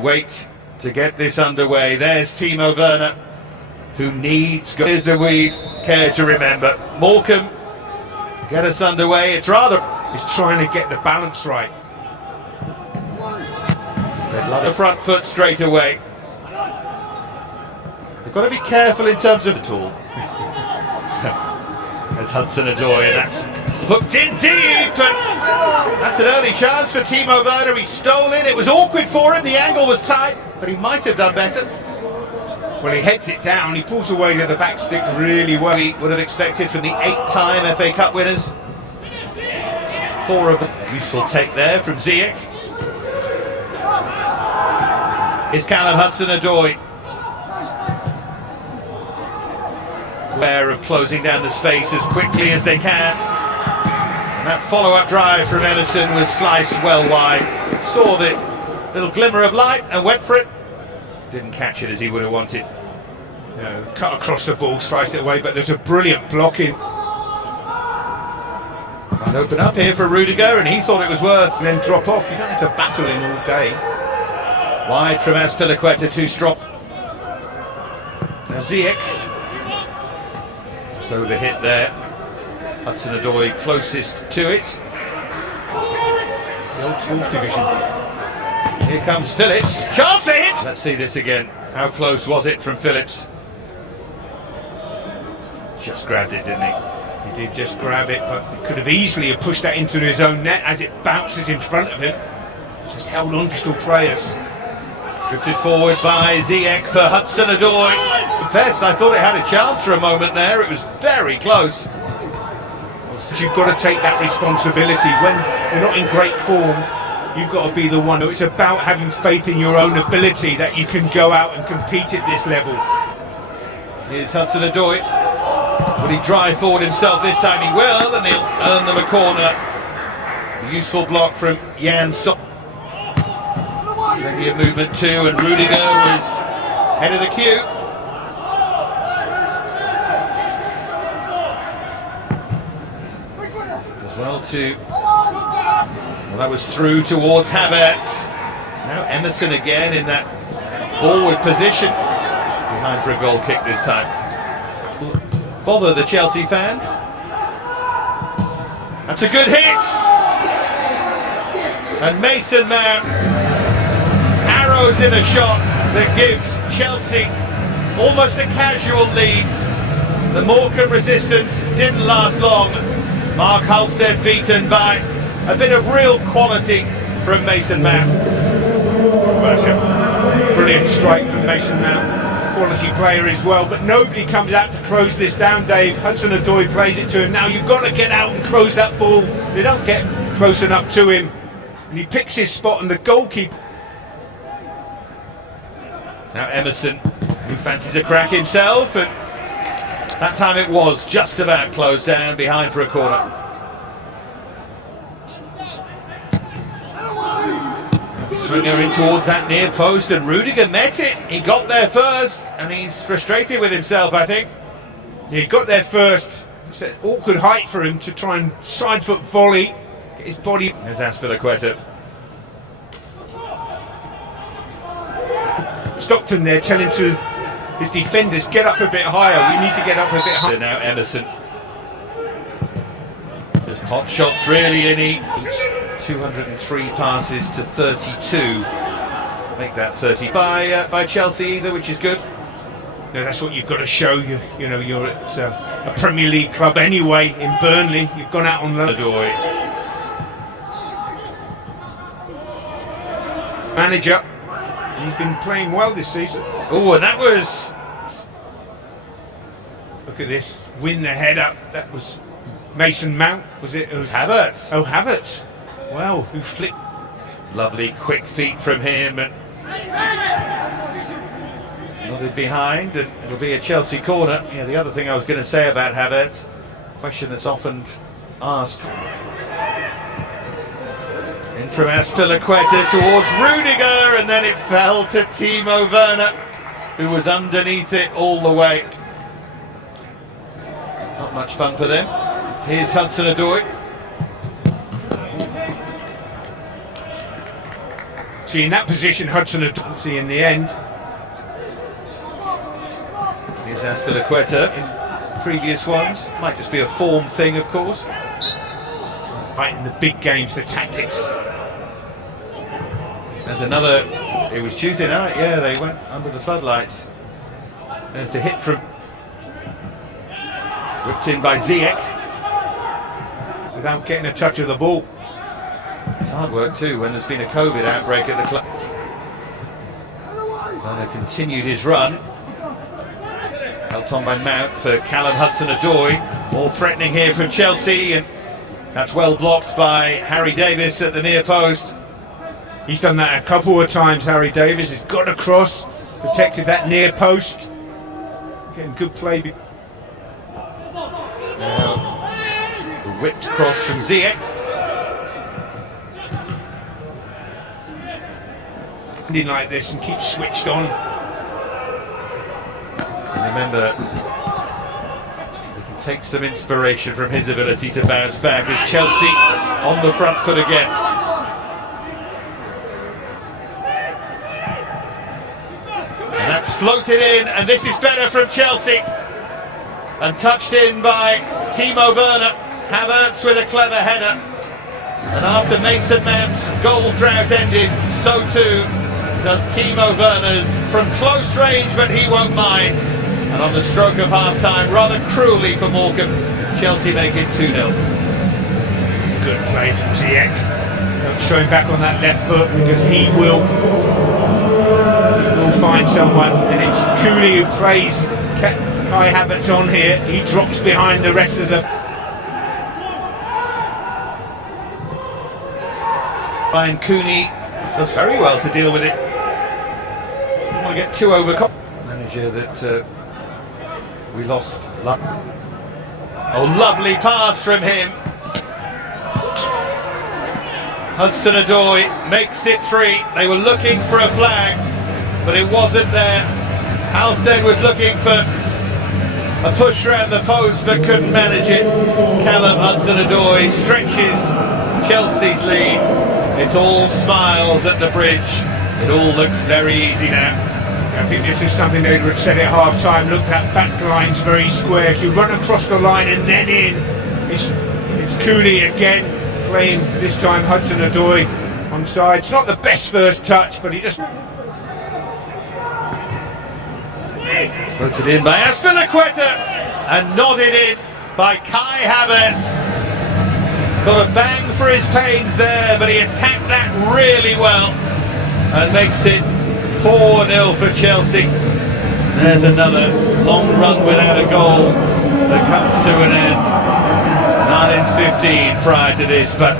Wait to get this underway. There's Timo Werner, who needs... Here's the we care to remember. Morecambe, get us underway. It's rather... He's trying to get the balance right. They'd love the front foot straight away. They've got to be careful in terms of it all. As Hudson-Odoi, and that's hooked in deep, and that's an early chance for Timo Werner. He stole it. It was awkward for him. The angle was tight, but he might have done better. Well, he heads it down. He pulls away to the back stick really well. We would have expected from the 8-time FA Cup winners. 4 of them. Useful take there from Ziyech. Here's Callum Hudson-Odoi. Aware of closing down the space as quickly as they can. And that follow-up drive from Emerson was sliced well wide. Saw the little glimmer of light and went for it. Didn't catch it as he would have wanted. No, cut across the ball, sliced it away, but there's a brilliant blocking. Might open up here for Rudiger, and he thought it was worth. And then drop off. You don't have to battle him all day. Wide from Azpilicueta, too strong. Now Ziyech. Just over hit there. Hudson-Odoi closest to it. The old 4th division. Here comes Phillips. Chance to hit! Let's see this again. How close was it from Phillips? Just grabbed it, didn't he? He did just grab it, but he could have easily have pushed that into his own net as it bounces in front of him. Just held on to still players. Drifted forward by Ziyech for Hudson-Odoi. Confess, I thought it had a chance for a moment there. It was very close. You've got to take that responsibility. When you're not in great form, you've got to be the one. It's about having faith in your own ability that you can go out and compete at this level. Here's Hudson-Odoi. Will he drive forward himself this time? He will, and he'll earn them a corner. A useful block from Jan So. Plenty of movement too, and Rudiger was head of the queue. As well to... Well, that was through towards Havertz. Now Emerson again in that forward position. Behind for a goal kick this time. Bother the Chelsea fans. That's a good hit! And Mason Mount arrows in a shot that gives Chelsea almost a casual lead. The Morecambe resistance didn't last long. Mark Halstead beaten by a bit of real quality from Mason Mount. Brilliant strike from Mason Mount. Quality player as well, but nobody comes out to close this down, Dave. Hudson-Odoi plays it to him. Now you've got to get out and close that ball. They don't get close enough to him. And he picks his spot, and the goalkeeper... Now Emerson, who fancies a crack himself, and that time it was just about closed down behind for a corner. Swinger in towards that near post, and Rudiger met it. He got there first, and he's frustrated with himself, I think. Yeah, he got there first. It's an awkward height for him to try and side foot volley, get his body... There's Azpilicueta. Stockton there telling to his defenders, get up a bit higher, we need to get up a bit higher. Now Emerson. Just hot shots really, and he 203 passes to 32. Make that 30 by Chelsea either, which is good. No, that's what you've got to show. You know, you're at a Premier League club anyway in Burnley. You've gone out on loan. Manager. He's been playing well this season. Oh, and that was... Look at this. Win the head up. That was Mason Mount, was it? It was Havertz. Oh, Havertz. Well, who flipped. Lovely quick feet from him. And nodded behind, and it'll be a Chelsea corner. Yeah, the other thing I was going to say about Havertz, question that's often asked. In from Azpilicueta towards Rudiger, and then it fell to Timo Werner, who was underneath it all the way. Not much fun for them. Here's See, in that position, Hudson Odoi in the end. Here's Hasil in previous ones. Might just be a form thing, of course. Right in the big games, the tactics. There's another. It was Tuesday night, yeah, they went under the floodlights. There's the hit from. Whipped in by Ziyech. Without getting a touch of the ball. It's hard work too when there's been a COVID outbreak at the club. Werner continued his run. Helped on by Mount for Callum Hudson-Odoi. All threatening here from Chelsea, and that's well blocked by Harry Davis at the near post. He's done that a couple of times, Harry Davis. He's got across, protected that near post. Getting good play. Now, the whipped cross from Ziyech. Like this and keep switched on. And remember, he can take some inspiration from his ability to bounce back as Chelsea on the front foot again. And that's floated in, and this is better from Chelsea. And touched in by Timo Werner. Havertz with a clever header. And after Mason Mount's goal drought ended, so too does Timo Werner's from close range, but he won't mind. And on the stroke of half-time, rather cruelly for Morecambe, Chelsea make it 2-0. Good play from Ziyech. Don't show him back on that left foot, because he will find someone. And it's Cooley who plays Kai Havertz on here. He drops behind the rest of them. Ryan Cooney does very well to deal with it. Don't want to get too overconfident. Manager that we lost. Oh, lovely pass from him. Hudson-Odoi makes it 3. They were looking for a flag, but it wasn't there. Halstead was looking for a push around the post, but couldn't manage it. Callum Hudson-Odoi stretches Chelsea's lead. It's all smiles at the bridge. It all looks very easy now. I think this is something they would have said at half-time. Look, that back line's very square. If you run across the line and then in, it's Cooley again playing, this time Hudson-Odoi on side. It's not the best first touch, but he just... Floated in by Azpilicueta and nodded in by Kai Havertz. Got a bang for his pains there, but he attacked that really well and makes it 4-0 for Chelsea. There's another long run without a goal that comes to an end. 9 in 15 prior to this, but